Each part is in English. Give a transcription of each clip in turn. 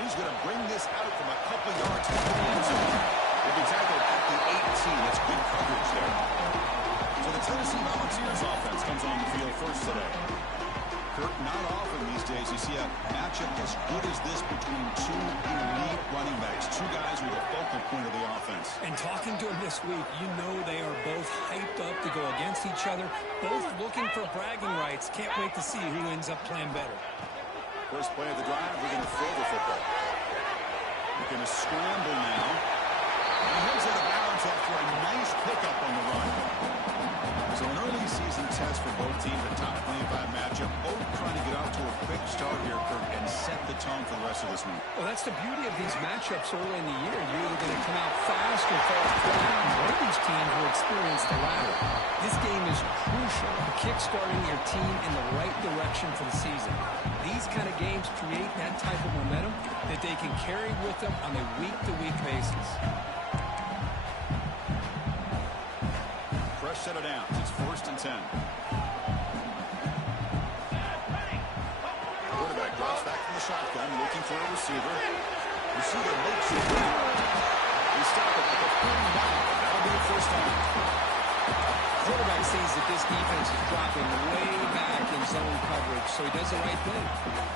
And he's going to bring this out from a couple yards into the end zone. He'll be tackled at the 18. That's good coverage there. So the Tennessee Volunteers offense comes on the field first today. Kurt, not often these days you see a matchup as good as this between two elite running backs, two guys who are the focal point of the offense. And talking to him this week, you know they are both hyped up to go against each other, both looking for bragging rights. Can't wait to see who ends up playing better. First play of the drive, we're going to throw the football. We're going to scramble now. And he heads out of bounds after a nice pickup on the run. So an early season test for both teams, a top 25 matchup. Both trying to get out to a quick start here, Kirk, and set the tone for the rest of this week. Well, that's the beauty of these matchups early in the year. You're either going to come out fast or fall flat. One of these teams will experience the latter. This game is crucial to kick-starting your team in the right direction for the season. These kind of games create that type of momentum that they can carry with them on a week-to-week basis. Fresh set of downs. It's 1st and 10. Quarterback drops back from the shotgun, looking for a receiver. Receiver makes it. He stopped it at the 39. That'll be the first down. Quarterback sees that this defense is dropping way back in zone coverage, so he does the right thing.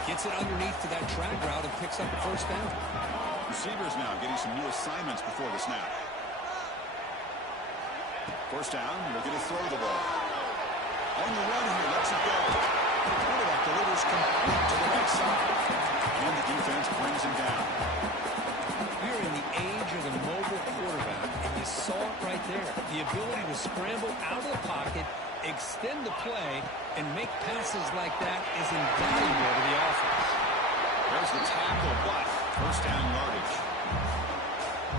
Gets it underneath to that track route and picks up a first down. Receivers now getting some new assignments before the snap. First down, looking to throw the ball. On the run here, lets it go. The quarterback delivers complete to the right side. And the defense brings him down. We're in the age of the mobile quarterback, and you saw it right there. The ability to scramble out of the pocket, extend the play, and make passes like that is invaluable to the offense. There's the tackle, but first down yardage.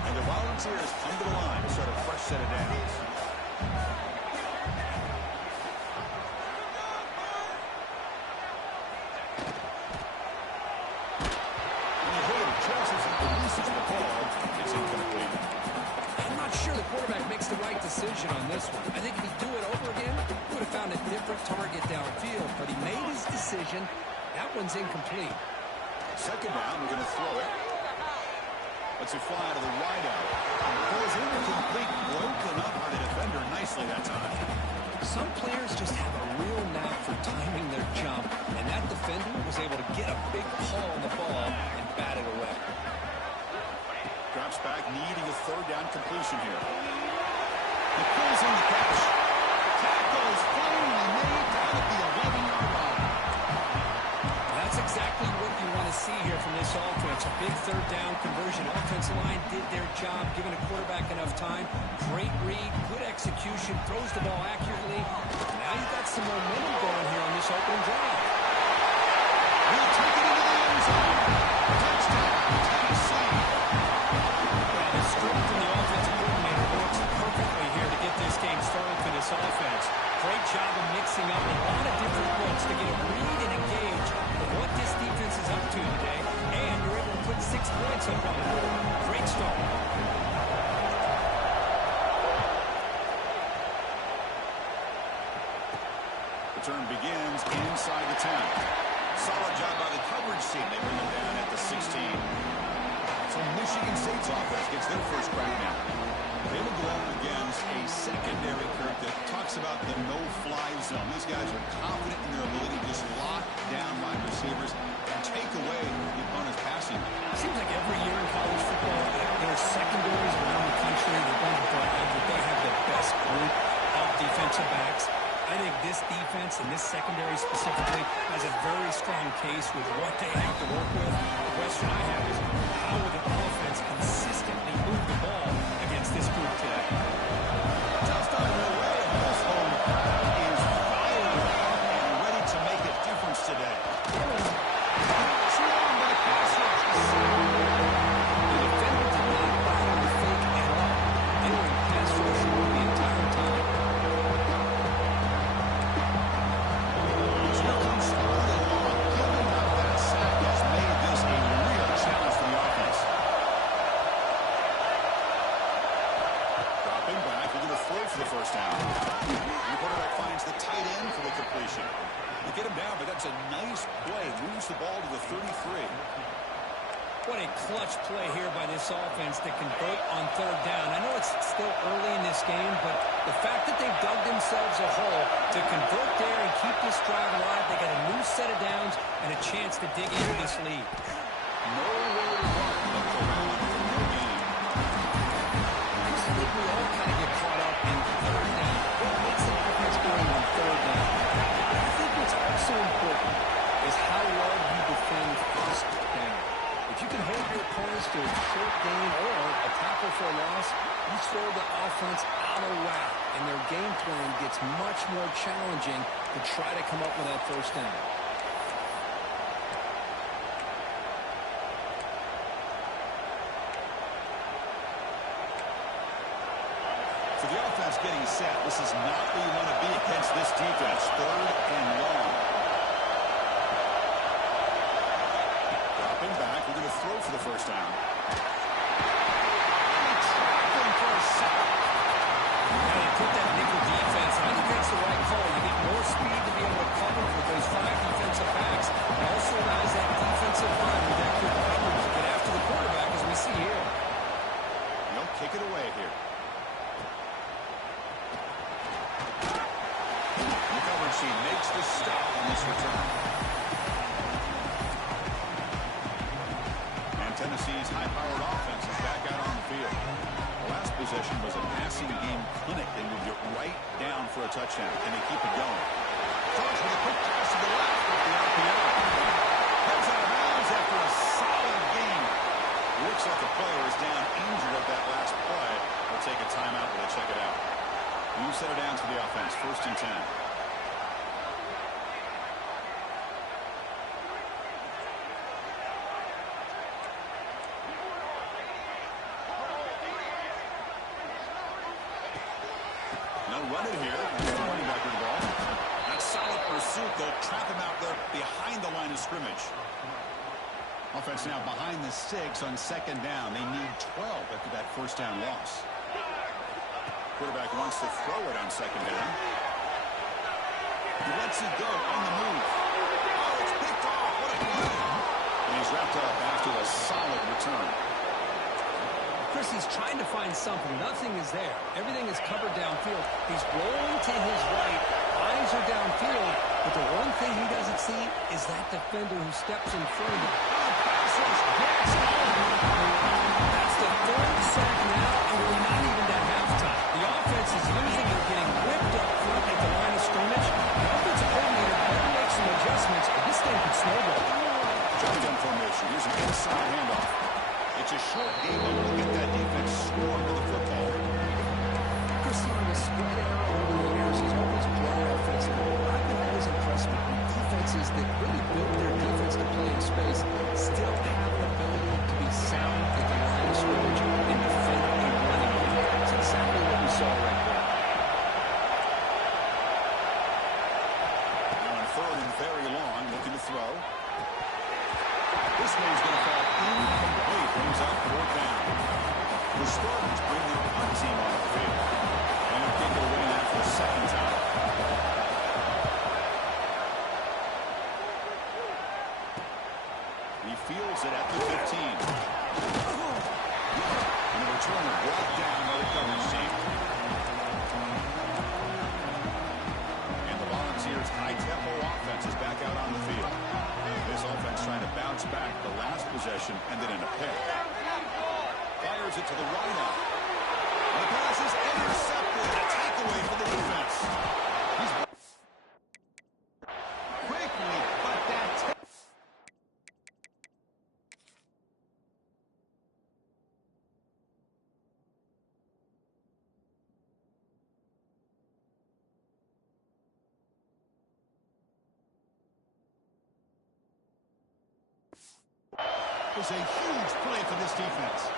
And the Volunteers come to the line to start a fresh set of downs. Decision on this one. I think if he'd do it over again, he would have found a different target downfield, but he made his decision. That one's incomplete. Second down, we're going to throw it. Lets it fly to the wideout. Goes incomplete, broken up by the defender nicely that time. Some players just have a real knack for timing their jump, and that defender was able to get a big pull on the ball and bat it away. Drops back, needing a third down completion here. He pulls in the catch. Tackle is finally made down at the 11-yard line. That's exactly what you want to see here from this offense. A big third down conversion. Offensive line did their job, giving a quarterback enough time. Great read, good execution, throws the ball accurately. Now you've got some momentum going here on this opening drive. He'll take it into the end zone. Touchdown, Tennessee. Well, the script from the offensive coordinator works perfectly here to get this game started for this offense. Great job of mixing up a lot of different looks to get a read and engage with what this defense is up to today, and you're able to put 6 points up on the board. Great start. The turn begins inside the 10. Solid job by the coverage team. They bring him down at the 16. So Michigan State's offense gets their first crack now. They will go up against a secondary group that talks about the no-fly zone. These guys are confident in their ability to just lock down wide receivers and take away the opponent's passing. Seems like every year in college football, there are secondaries around the country that want to brag that they have the best group of defensive backs. I think this defense and this secondary specifically has a very strong case with what they have to work with. The question I have is, how will the offense consistently move the ball against this group today? Just on their way, this home is fired up and ready to make a difference today. Swung by the pass rush. The defender did not bother the fake at all. They were in pass rush mode the entire time. Here comes third and long. Giving up that sack has made this a real challenge for the offense. Dropping back, we're going to throw for the first down. And the quarterback finds the tight end for the completion. They get him down, but that's a nice play. Moves the ball to the 33. What a clutch play here by this offense to convert on third down. I know it's still early in this game, but the fact that they've dug themselves a hole to convert there and keep this drive alive, they got a new set of downs and a chance to dig into this lead. No way to run but to run from no gain. I think we all kind of get caught up in third down. What makes the offense going on third down? I think what's also important is how well you defend first down. If you can hold your opponents to a short gain or a tackle for a loss, you throw the offense out of whack, and their game plan gets much more challenging to try to come up with that first down. For the offense getting set, this is not where you want to be against this defense. Third and long. Dropping back, we're going to throw for the first down. Trapping for a sack. Now they put that nickel defense. I think that's the right call. You get more speed to be able to cover with those 5 defensive backs. It also allows that defensive line with that good coverage to get after the quarterback, as we see here. They'll kick it away here. She makes the stop on this return. And Tennessee's high-powered offense is back out on the field. The last possession was a passing game clinic. They moved it right down for a touchdown. Can they keep it going? Throws with a quick pass to the left with the RPO. Heads out of bounds after a solid game. Looks like the player is down injured at that last play. They'll take a timeout while they check it out. New set of downs for the offense. 1st and 10. Run it here. Running back with the ball. That's solid pursuit. They'll trap him out there behind the line of scrimmage. Offense now behind the 6 on 2nd down. They need 12 after that first down loss. Quarterback wants to throw it on 2nd down. He lets it go on the move. Oh, it's picked off. What a play. And he's wrapped up after a solid return. Chris, he's trying to find something. Nothing is there. Everything is covered downfield. He's rolling to his right. Eyes are downfield. But the one thing he doesn't see is that defender who steps in front of him. That's the 3rd sack now, and we're not even at halftime. The offense is losing and getting whipped up front at the line of scrimmage. The offensive coordinator better make some adjustments, or this thing could snowball. Shotgun formation. Here's an inside handoff. It's a short game to get that defense scoring with the football. Christian has spread out over the years. He's always played offensively. I've been always impressed with defenses that really build their defense to play in space, still have the ability to be sound at the line of scrimmage and defend a running game. That's exactly what we saw right there. Now on 3rd and very long, looking to throw. This one's going to fall incomplete. Brings up 4th down. The Spartans bring their punt team on the field. And they'll kick it away now for the 2nd time. He fields it at the 15. And the returner brought down by the coverage team. And the Volunteers' high-tempo offense is back out on the field. This offense trying to bounce back. The last possession ended in a pick. Fires it to the right arm. And the pass is intercepted. A takeaway for the defense. He's quickly, but that was a huge play for this defense.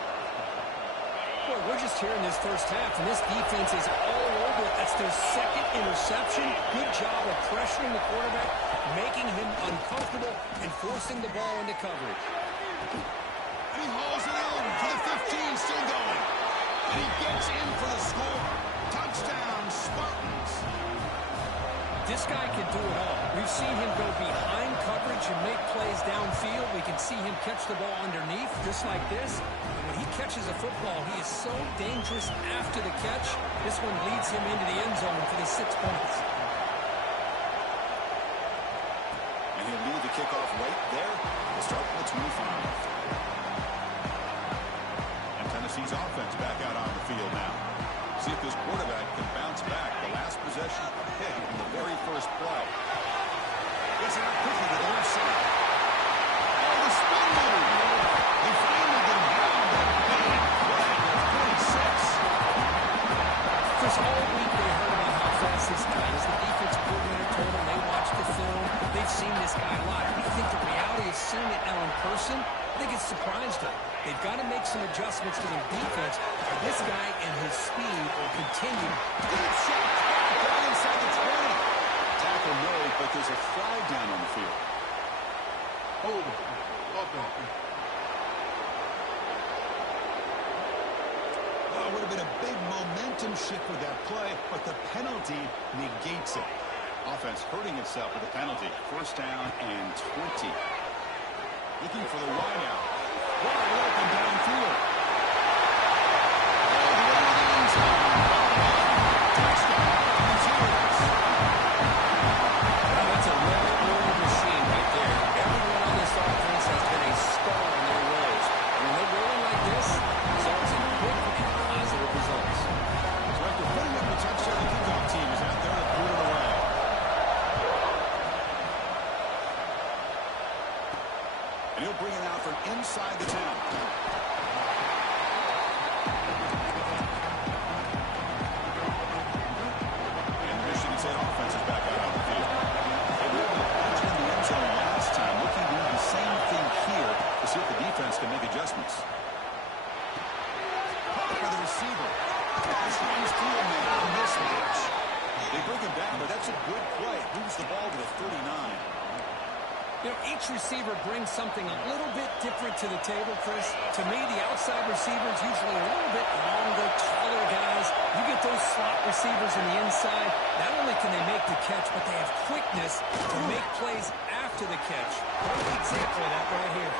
Boy, we're just here in this first half, and this defense is all over it. That's their 2nd interception. Good job of pressuring the quarterback, making him uncomfortable, and forcing the ball into coverage. And he hauls it in to the 15, still going. And he gets in for the score. Touchdown, Spartans. This guy can do it all. We've seen him go behind coverage and make plays downfield. We can see him catch the ball underneath, just like this. And when he catches a football, he is so dangerous after the catch. This one leads him into the end zone for the 6 points. And he'll lead the kickoff right there to start from the 25. And Tennessee's offense back out on the field now. See if this quarterback can bounce back. The last possession, a pick in the very first play. Gets it out quickly to the left side. Oh, the spin move. They finally get him down. That big play at 46. Chris, all week they heard about how fast this guy is. The defense coordinator told them they watched the film. They've seen this guy a lot. I think the reality of seeing it now in person, I think it's surprised them. They've got to make some adjustments to their defense. This guy and his speed will continue. Deep shot. Down inside the 20. Tackle made, but there's a flag down on the field. Hold it. Okay. Oh, it would have been a big momentum shift with that play, but the penalty negates it. Offense hurting itself with the penalty. First down and 20. Looking for the wideout. Wide open downfield. Oh, the end zone. Touchdown. That's a well-oiled machine right there. Everyone on this offense has been a star in their roles. When they're rolling like this, results in quick and positive results. So after putting up the touchdown, the kickoff team is out there to put it away. And he'll bring it out from inside the 10. And Michigan State offense is back out on the field. They were able to punch in the end zone last time. Looking to do the same thing here to see if the defense can make adjustments. For the receiver. This runs through a man on this pitch. They bring him down, but that's a good play. Moves the ball to the 39. You know, each receiver brings something a little bit different to the table, Chris. To me, the outside receivers usually a little bit longer, taller guys. You get those slot receivers on the inside. Not only can they make the catch, but they have quickness to make plays after the catch. Perfect example of that right here.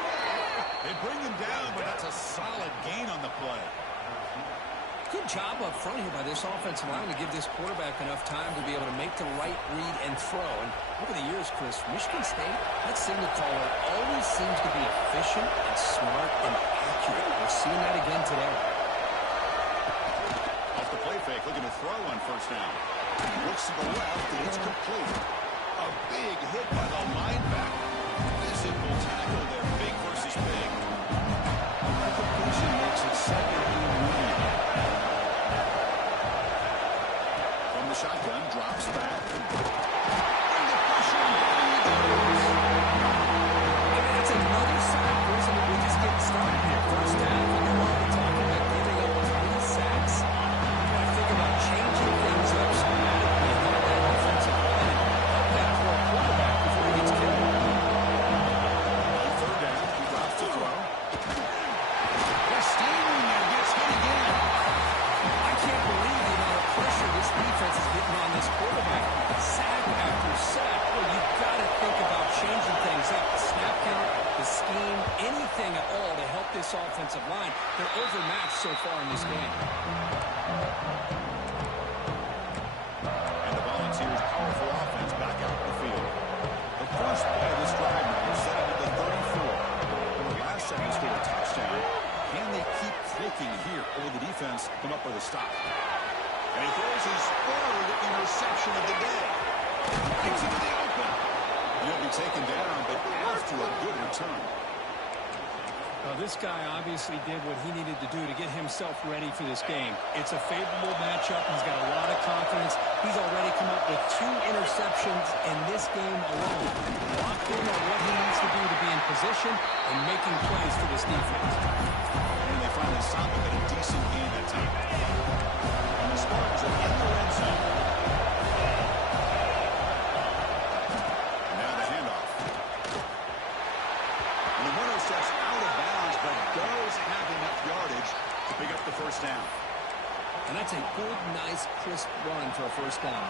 They bring him down, but that's a solid gain on the play. Good job up front here by this offensive line to give this quarterback enough time to be able to make the right read and throw. And over the years, Chris, Michigan State, that signal caller always seems to be efficient and smart and accurate. We're seeing that again today. Off the play fake, looking to throw on first down. Looks to the left, and it's complete. A big hit by the linebacker. Physical tackle there, big versus big. The completion makes it second and 1. The shotgun drops back. And the pressure down he goes. That's another sign, Chris, that we're just getting started here. First down, and they're already talking about giving up 3 sacks. You got to think about changing things up schematically and help that offensive line and help that poor quarterback before he gets killed. On third down, he drops to throw. They're stealing there, gets hit again. I can't believe the amount of pressure this defense is getting on this quarterback. Sack after sack. Well, you've got to think about changing things up. The snap count, the scheme, anything at all to help this offensive line. They're overmatched so far in this game. And the Volunteers' powerful offense back out on the field. The first play of this drive now is set up at the 34. The last second scored a touchdown. Can they keep clicking here, or will the defense come up with a stop? And he throws his third interception of the day. Gets into the open. He'll be taken down, but after a good return. This guy obviously did what he needed to do to get himself ready for this game. It's a favorable matchup. He's got a lot of confidence. He's already come up with 2 interceptions in this game alone. Locked in on what he needs to do to be in position and making plays for this defense. And they finally stop him at a decent game that time. And the Spartans are in the red zone. And now the handoff. And the runner steps out of bounds, but does have enough yardage to pick up the first down. And that's a good, nice, crisp run for a first down.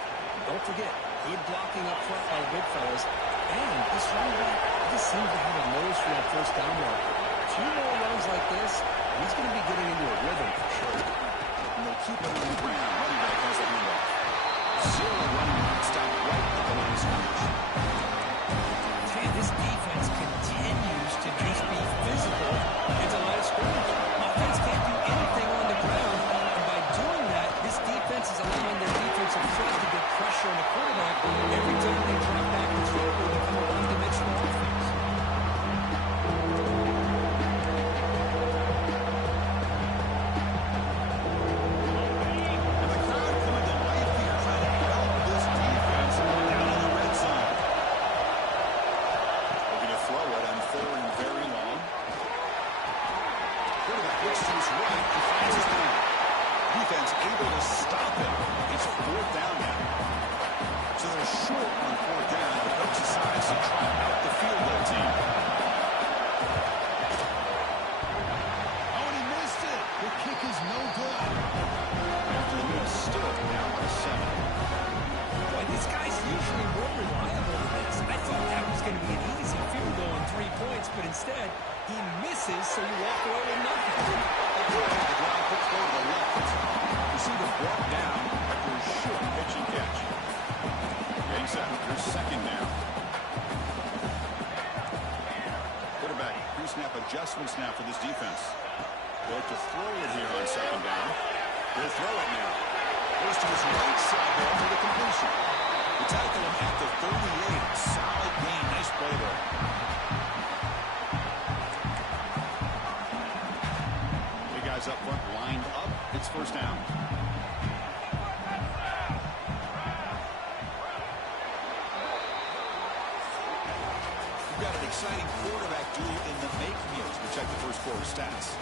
Don't forget, good blocking up front by the big fellas. And this running back, this seems to have a nose for that first down marker. 2 more runs like this, he's going to be getting into a rhythm for sure. And they'll keep it on the ground. Running back has the handoff. 0 running back stop right at the line of scrimmage. Man, this defense continues to just be physical at the line of scrimmage. Offense can't do anything on the ground, and by doing that, this defense is allowing their defensive front to get pressure on the quarterback every time they drop back the field and become a one-dimensional offense. And the crowd coming to life here, trying to help this defense down in the red zone. Looking to throw it on 4th and very long. Quarterback looks to his right and finds his man. Defense able to stop him. It's 4th down now. So they're short on 4th down. The coach decides to try out the field goal team. Oh, and he missed it. The kick is no good. After the miss, still down by 7. Boy, this guy's usually more reliable than this. I thought that was going to be an easy field goal and 3 points, but instead, he misses, so you walk away with nothing. The drive puts go to the left. Receiver brought down after a short pitch and catch. Getting set. Here's 2nd down. Quarterback pre-snap adjustments now for this defense. They'll have to throw it here on 2nd down. They'll throw it now. Goes to his right side there for the completion. We tackle him at the 38. Solid gain. Nice play there. Big guys up front lined up. It's 1st down. We've got an exciting quarterback duel in the make meals. We check the first quarter stats.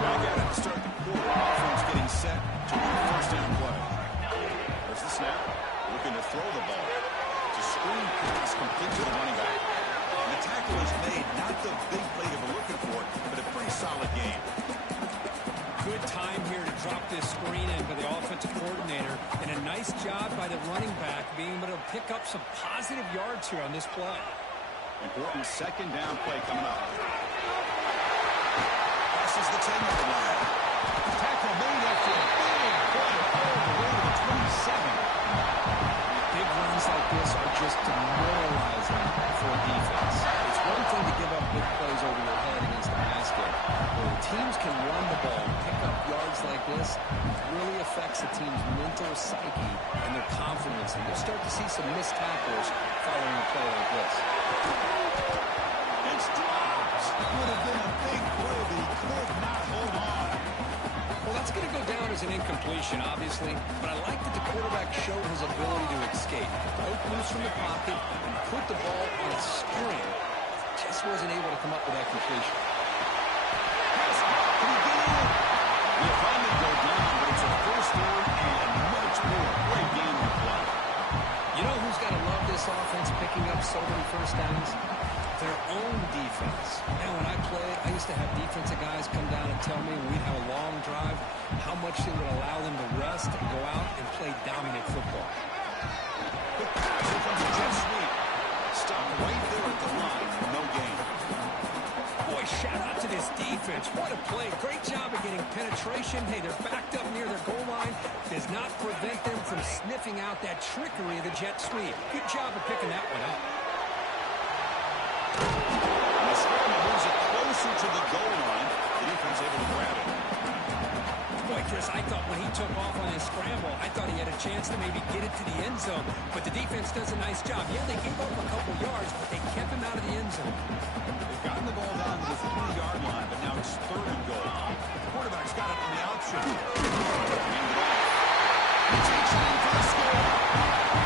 Back at it to start the quarter. Offense getting set to run a 1st down play. There's the snap. Looking to throw the ball. It's a screen pass complete to the running back. And the tackle is made. Not the big play they were looking for, but a pretty solid game. Good time here to drop this screen in by the offensive coordinator, and a nice job by the running back being able to pick up some positive yards here on this play. Important 2nd down play coming up. Passes the 10-yard line. Tackle made after a big play all the way to the 27. Big runs like this are just demoralizing for a defense. It's one thing to give up big plays over your head against the basket. When teams can run the ball and pick up yards like this, it really affects the team's mental psyche and their confidence. And you'll start to see some missed tackles following a play like this. It's dropped. Would have been a big play, but he could not hold on. Well, that's going to go down as an incompletion, obviously, but I like that the quarterback showed his ability to escape. Broke loose from the pocket and put the ball on a string. Just wasn't able to come up with that completion. Yes, can he get in? He'll finally go down, but it's a 1st down and much more. Great game to play. You know who's got to love this offense picking up so many 1st downs? Their own defense. Man, when I played, I used to have defensive guys come down and tell me when we'd have a long drive how much it would allow them to rest and go out and play dominant football. Quick pass. Here comes a jet sweep. Stopped right there at the line. No gain. Boy, shout out to this defense. What a play. Great job of getting penetration. Hey, they're backed up near their goal line. Does not prevent them from sniffing out that trickery of the jet sweep. Good job of picking that one up. And the scramble moves it closer to the goal line. The defense able to grab it. Boy, Chris, I thought when he took off on his scramble, I thought he had a chance to maybe get it to the end zone. But the defense does a nice job. Yeah, they gave up a couple yards, but they kept him out of the end zone. They've gotten the ball down to the 20-yard line, but now it's 3rd and goal. The quarterback's got it on the option. Hand it off. He takes it in for the score.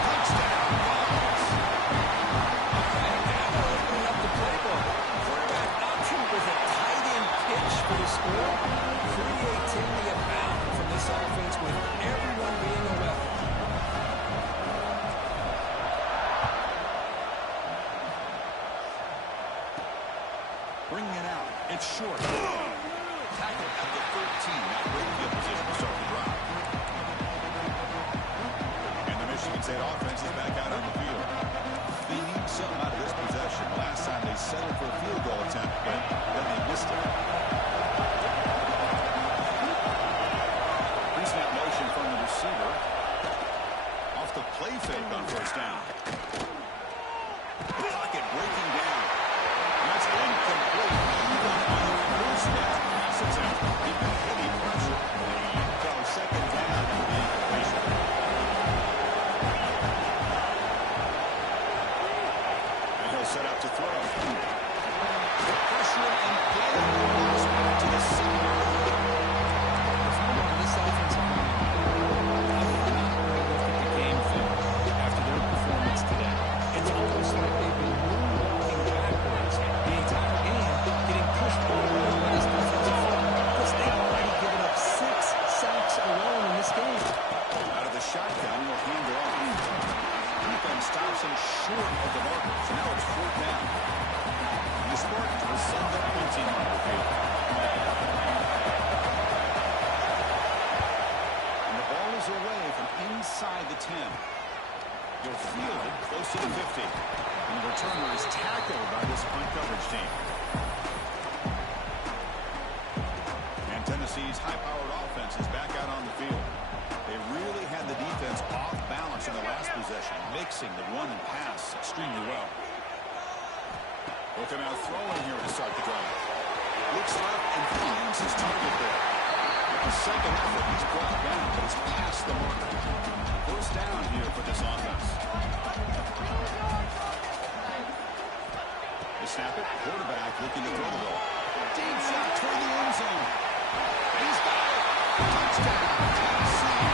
Touchdown, Bucs. Okay, now we're opening up the playbook. Quarterback option with a tight end pitch for the score. Creativity abound from this offense with everyone being a weapon. Bringing it out. It's short. Tackled at the 13. Now great field position to start the drive. And the Michigan State offense is back out on the field. They need something out of this possession. Last time they settled for a field goal attempt, but then they missed it. Pre-snap motion from the receiver. Off the play fake on first down. Pocket breaking down. That's incomplete. Even on the first down pass attempt, he got heavy pressure. So second down for the incompletion. And he'll set up to throw. Pressure and play goes back to the center. If I'm on this offensive line, I would not look at the game film after their performance today. It's almost like they've been moonwalking backwards the entire game, getting pushed all around by this defensive front. Because they've already given up 6 sacks alone in this game. Out of the shotgun, he'll hand it off. Defense stops him short of the marker. So now it's 4th down. And the Spartans will send the punting on the field. And the ball is away from inside the 10. You'll feel it close to the 50. And the returner is tackled by this punt coverage team. And Tennessee's high-powered offense is back out on the field. They really had the defense off balance in the last possession, mixing the run and pass extremely well. Looking out throwing here to start the drive. Looks left and finds his target there. The second effort, he's brought down, but it's past the marker. First down here for this offense. They snap it. Quarterback looking to throw the ball. Deep shot toward the end zone. He's got it. Touchdown, Tennessee.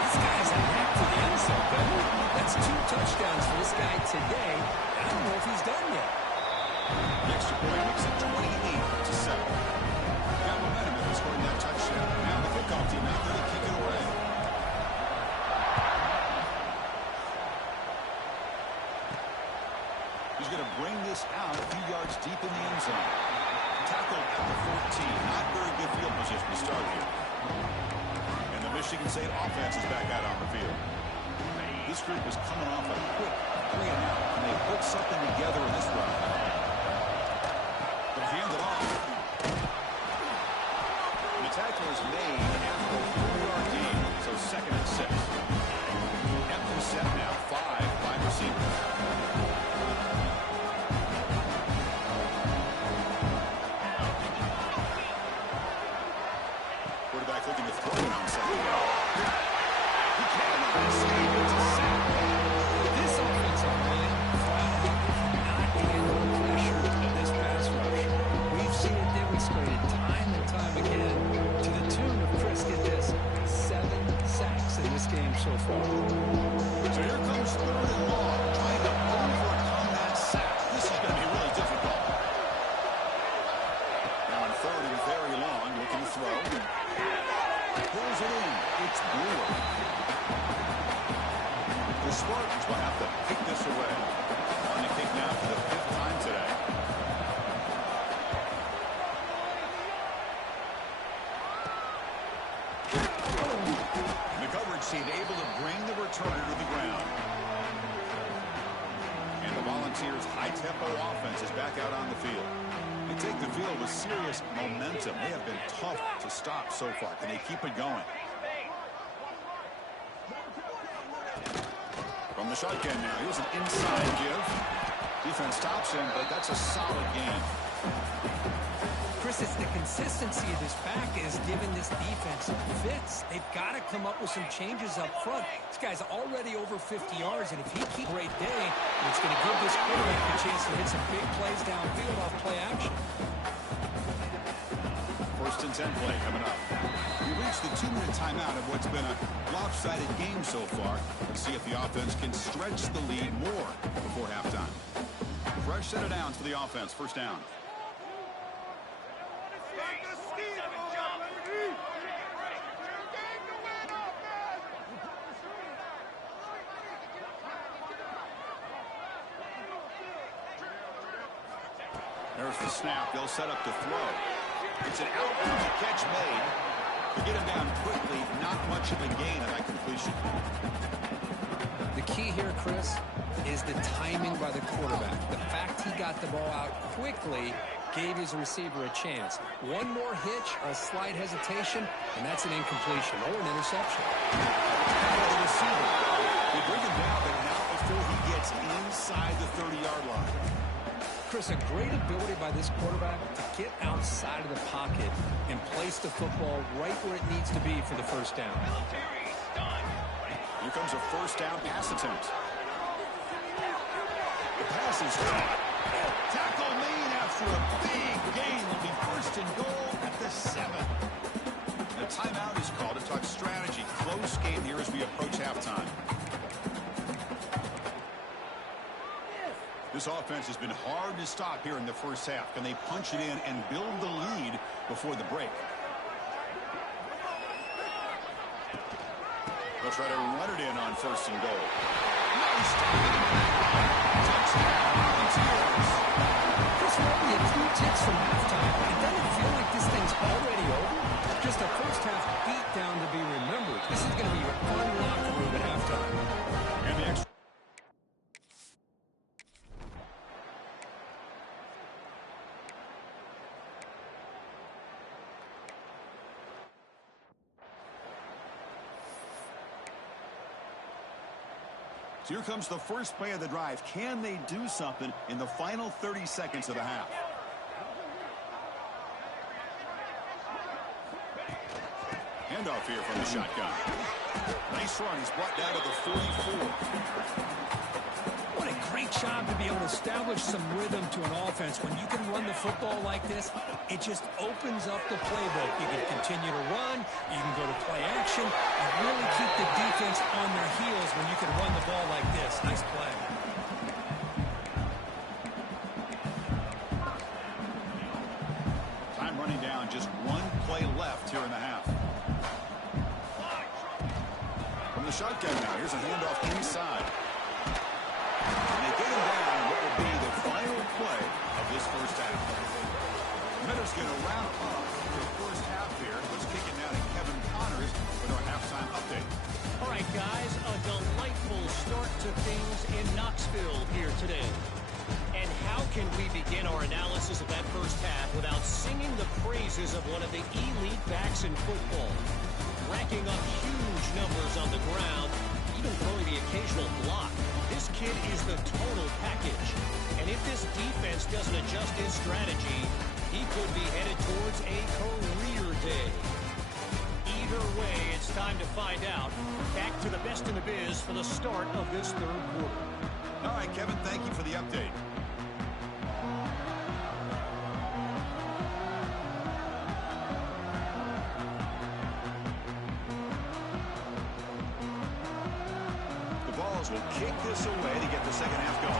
This guy's a knack for the end zone, baby. That's 2 touchdowns for this guy today. I don't know if he's done yet. The extra point makes it 28-7. Got momentum if he's scoring that touchdown. Now the kickoff team out there to kick it away. He's going to bring this out a few yards deep in the end zone. Tackled at the 14. Not very good field position to start here. And the Michigan State offense is back out on the field. This group is coming off a quick 3-and-out. Can they put something together in this run? They'll hand it off. And the tackle is made after a 4-yard gain. So 2nd and 6. Empty set now. 5 receivers. Quarterback looking to throw it on 2nd down. He cannot save it to sack. This offensive line flat out not handle the pressure of this pass rush. We've seen it demonstrated time and time again to the tune of, Chris, get this, 7 sacks in this game so far. So here comes 3rd and long, trying to overcome that sack. This is going to be really difficult. Now on 3rd and very long, looking to throw. Pulls it in. It's Brewer. The Spartans will have to pick this away. On the kick now for the 5th time today. And the coverage team able to bring the returner to the ground. And the Volunteers' high-tempo offense is back out on the field. They take the field with serious momentum. They have been tough to stop so far. Can they keep it going? From the shotgun now. Here's an inside give. Defense stops him, but that's a solid game. Chris, it's the consistency of this pack is giving this defense fits. They've got to come up with some changes up front. This guy's already over 50 yards, and if he keeps a great day, it's going to give this quarterback a chance to hit some big plays downfield off play action. 1st and 10 play coming up. We reached the 2-minute timeout of what's been a lopsided game so far. Let's see if the offense can stretch the lead more before halftime. Fresh set of downs for the offense. 1st down. There's the snap. They'll set up to throw. It's an out-of-bounds catch made. To get him down quickly, not much of a gain on that completion. The key here, Chris, is the timing by the quarterback. The fact he got the ball out quickly gave his receiver a chance. One more hitch, a slight hesitation, and that's an incompletion or an interception. The receiver, they bring him down, but not before he gets inside the 30-yard line. Chris, a great ability by this quarterback to get outside of the pocket and place the football right where it needs to be for the first down. Here comes a first down pass attempt. The pass is caught. Tackle made after a big gain. Will be first and goal at the 7. The timeout is called to talk strategy. Close game here as we approach halftime. This offense has been hard to stop here in the first half. Can they punch it in and build the lead before the break? They'll try to run it in on first and goal. Nice touchdown. Chris, maybe a few ticks from halftime. It doesn't feel like this thing's already over. Just a first half beat down to be remembered. This is going to be a fun locker room at halftime. And the extra. So here comes the first play of the drive. Can they do something in the final 30 seconds of the half? Handoff here from the shotgun. Nice run. He's brought down to the 44. What a great job to be able to establish some rhythm to an offense. When you can run the football like this, it just opens up the playbook. You can continue to run. You can go to play action. And really keep the defense on their heels when you can run the ball like this. Nice play. Time running down. Just one play left here in the half. From the shotgun now. Here's a handoff inside. And they get him down what will be the final play of this first half. Minutes going to wrap up the first half here. Let's kick it now to Kevin Connors with our halftime update. All right, guys, a delightful start to things in Knoxville here today. And how can we begin our analysis of that first half without singing the praises of one of the elite backs in football? Racking up huge numbers on the ground, even throwing the occasional block. This kid is the total package. And if this defense doesn't adjust his strategy, he could be headed towards a career day. Either way, it's time to find out. Back to the best in the biz for the start of this third quarter. All right, Kevin, thank you for the update. The Vols will kick this away to get the second half going.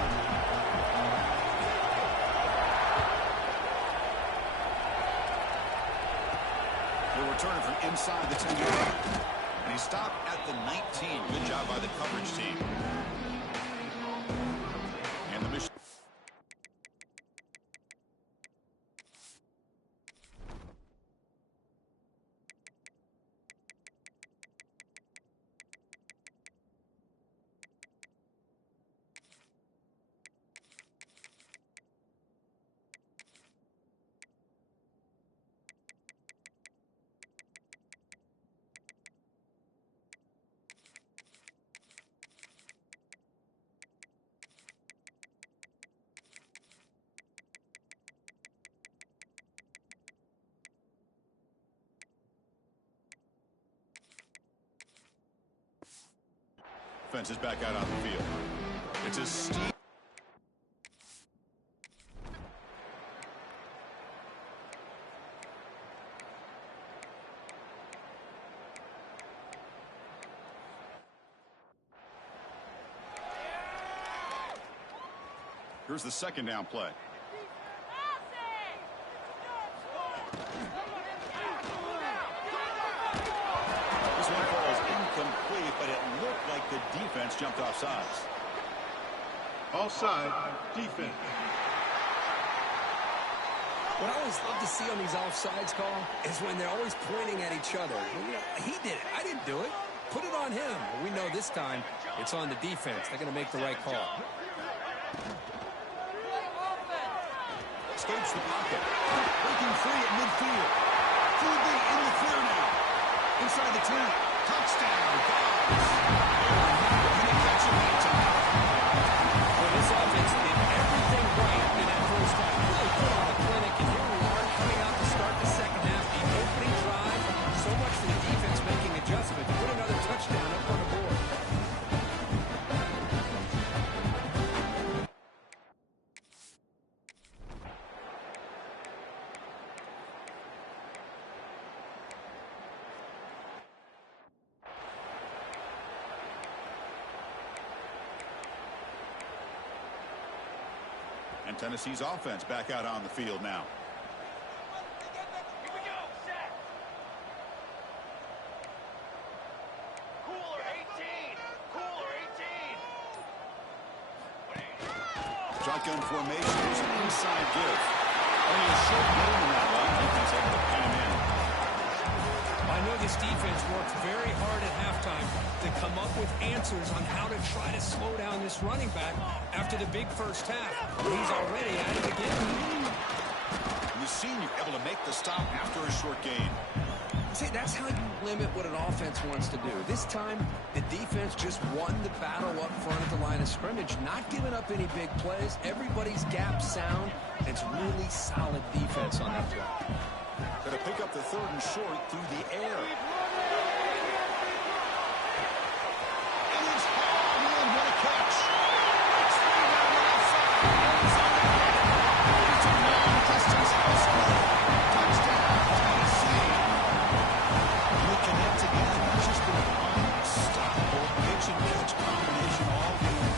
They'll return it from inside the 10-yard. And he stopped at the 19. Good job by the coverage team. And the mission. Offense is back out on the field. It's a steep. Here's the second down play. This one falls incomplete, but it looked like the defense jumped off sides. Offside, defense. What I always love to see on these offsides call is when they're always pointing at each other. Well, you know, he did it. I didn't do it. Put it on him. Well, we know this time it's on the defense. They're going to make the right call. Escapes the pocket. Breaking free at midfield. QB in the clear now. Inside the 10. Touchdown. Going to catch him that time. Well, this offense did everything right in that first half. Really put on a clinic, and here we are coming out to start the second half. The opening drive, so much for the defense making adjustments. Put another touchdown up on the board. And Tennessee's offense back out on the field now. Here we go, set. Cooler 18. Cooler 18. Shotgun formation. There's an inside give. Only a short game in that one. Defense able to pin him in. I know this defense worked very hard at halftime to come up with answers on how to try to slow down this running back after the big first half. He's already at it again. And the senior able to make the stop after a short gain. See, that's how you limit what an offense wants to do. This time, the defense just won the battle up front at the line of scrimmage, not giving up any big plays. Everybody's gap sound. It's really solid defense on that play. Going to pick up the third and short through the air. And it's hauled in. What a catch. It's three down the left side. It's a long-distance house run. Touchdown, Tennessee. We connect again. It's just been an unstoppable pitch and catch combination all game.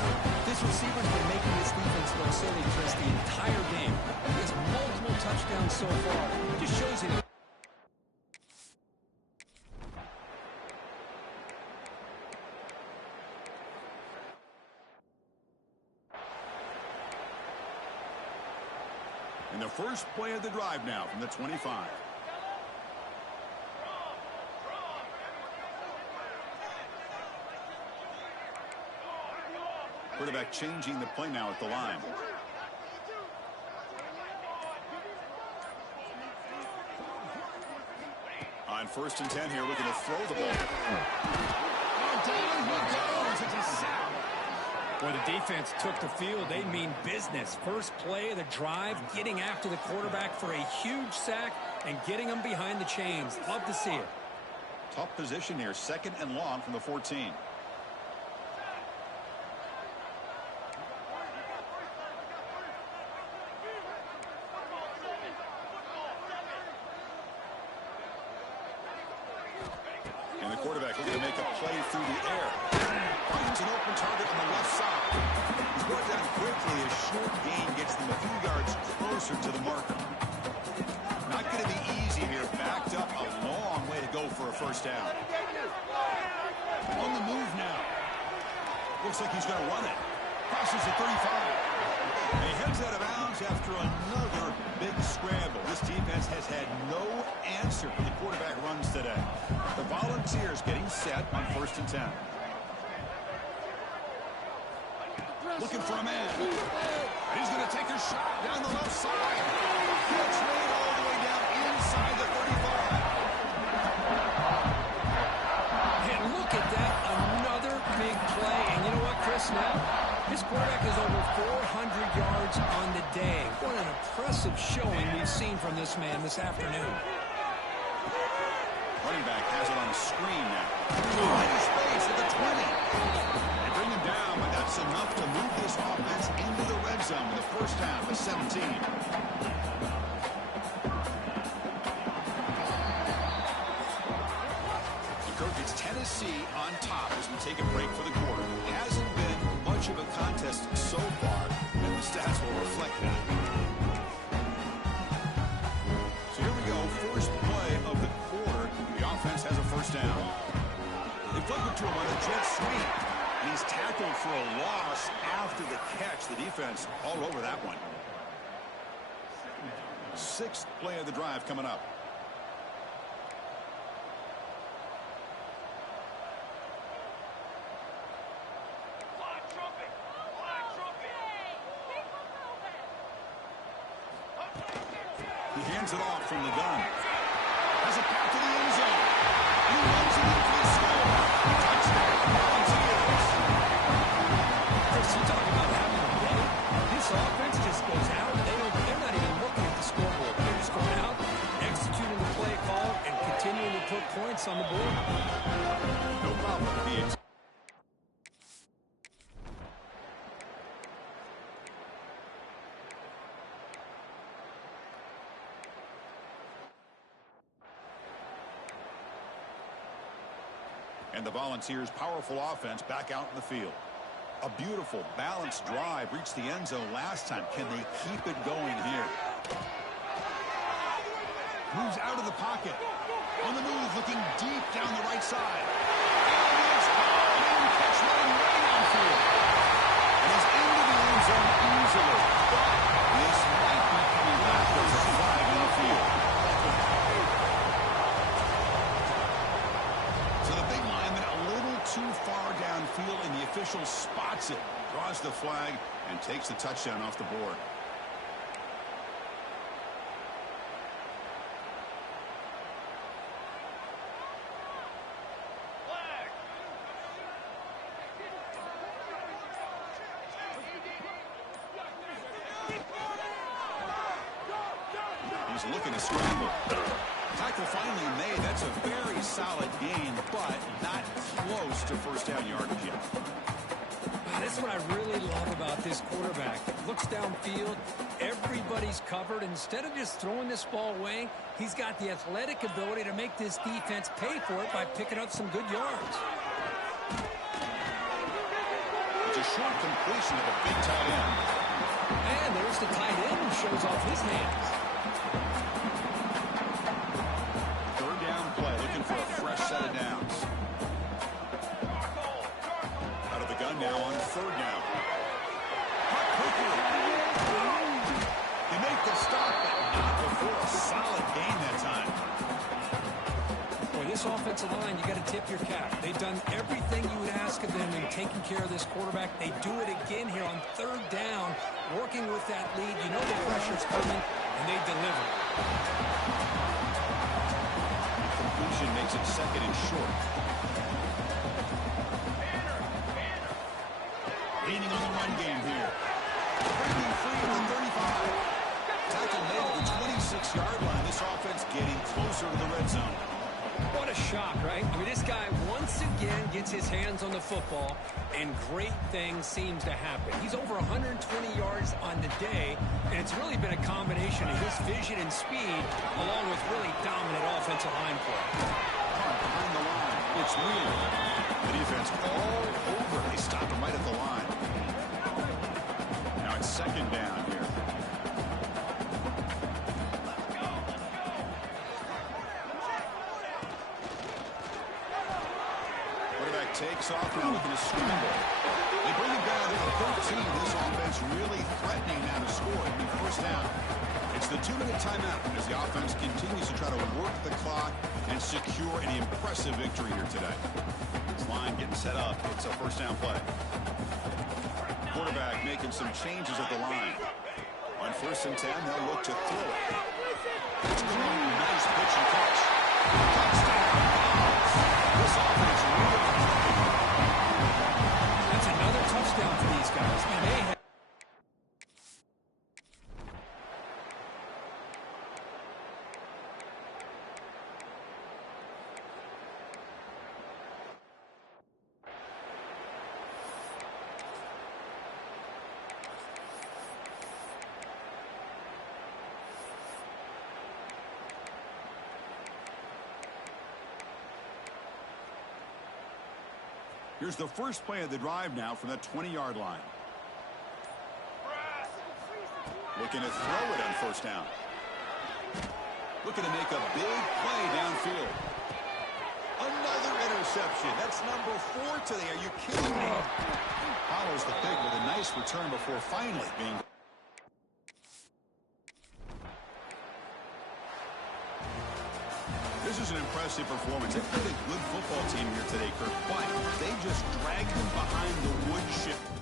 This receiver's been making this defense look silly, Chris, the entire game. He has multiple touchdowns so far. It just shows you. And the first play of the drive now from the 25. Quarterback changing the play now at the line. On 1st and 10 here, looking to throw the ball. Down he goes. It's a sack. When the defense took the field, they mean business. First play of the drive, getting after the quarterback for a huge sack and getting him behind the chains. Love to see it. Tough position here, 2nd and long from the 14. And the quarterback looking to make a play through the air. Finds an open target on the left side. He's brought down quickly. A short gain gets them a few yards closer to the marker. Not going to be easy here. Backed up a long way to go for a first down. On the move now. Looks like he's going to run it. Crosses the 35. And he heads out of bounds after another big scramble. This defense has had no answer for the quarterback runs today. The Volunteers getting set on 1st and 10. Looking for a man. And he's going to take a shot down the left side. Catch made all the way down inside the 35. And look at that, another big play. And you know what, Chris, now? His quarterback is over 400 yards on the day. What an impressive showing we've seen from this man this afternoon. Running back has it on a screen now. Into space at the 20. They bring him down, but that's enough to move this offense into the red zone in the first half of 17. And Kirk, it's Tennessee on top as we take a break for the quarter. Hasn't been much of a contest so far, and the stats will reflect that. So here we go, first play of the quarter. The offense has a first down. They flip it to him on a jet sweep, and he's tackled for a loss after the catch. The defense all over that one. Sixth play of the drive coming up. Flag trumpet! Flag trumpet! He hands it off from the gun. Has a path to the end zone. He runs it in for the score. Touchdown, Volunteers. Chris, you talk about having a day. This offense just goes out. They're not even looking at the scoreboard. They're just going out, executing the play call, and continuing to put points on the board. No problem. And the Volunteers' powerful offense back out in the field. A beautiful, balanced drive reached the end zone last time. Can they keep it going here? Moves out of the pocket. On the move, looking deep down the right side. And it's caught. Catch running way downfield. And he's into the end zone easily. But this might be coming back. There's a flag in the field. So the big lineman a little too far downfield, and the official spots it, draws the flag, and takes the touchdown off the board. He's looking to scramble. Tackle finally made. That's a very solid gain, but not close to first down yardage yet. That's what I really love about this quarterback. Looks downfield. Everybody's covered. Instead of just throwing this ball away, he's got the athletic ability to make this defense pay for it by picking up some good yards. It's a short completion of a big tight end. And there's the tight end who shows off his hands. Third down play, looking for a fresh set of downs. Out of the gun now on third down. Cut quickly. They make the stop, but not before a solid gain that time. Boy, this offensive line, you got to tip your cap. They've done everything you would ask of them in taking care of this quarterback. They do it again here on third down, working with that lead. You know the pressure's coming, and they deliver. Completion makes it second and short. Leaning on the run game here. Breaking free at the 35. Tackle made at the 26-yard line. This offense getting closer to the red zone. What a shock, right? I mean, this guy once again gets his hands on the football, and great things seems to happen. He's over 120 yards on the day, and it's really been a combination of his vision and speed, along with really dominant offensive line play. Behind the line. It's Wheeler. The defense all over. They stop him right at the line. Now it's second down here. Quarterback takes off now looking to scramble. They bring him down to the 13. This offense really threatening now to score. It'll be first down. It's the 2-minute timeout as the offense continues to try to work the clock and secure an impressive victory here today. This line getting set up. It's a first down play. Quarterback making some changes at the line. On first and 10, they'll look to throw it. It's Gronk. Nice pitch and catch. Touchdown. This offense really. That's another touchdown for these guys. And they have Here's the first play of the drive now from the 20-yard line. Looking to throw it on first down. Looking to make a big play downfield. Another interception. That's number 4 today. Are you kidding me? Follows the pick with a nice return before finally being. This is an impressive performance. They played a good football team here today, Kirk, but they just dragged them behind the wood chip.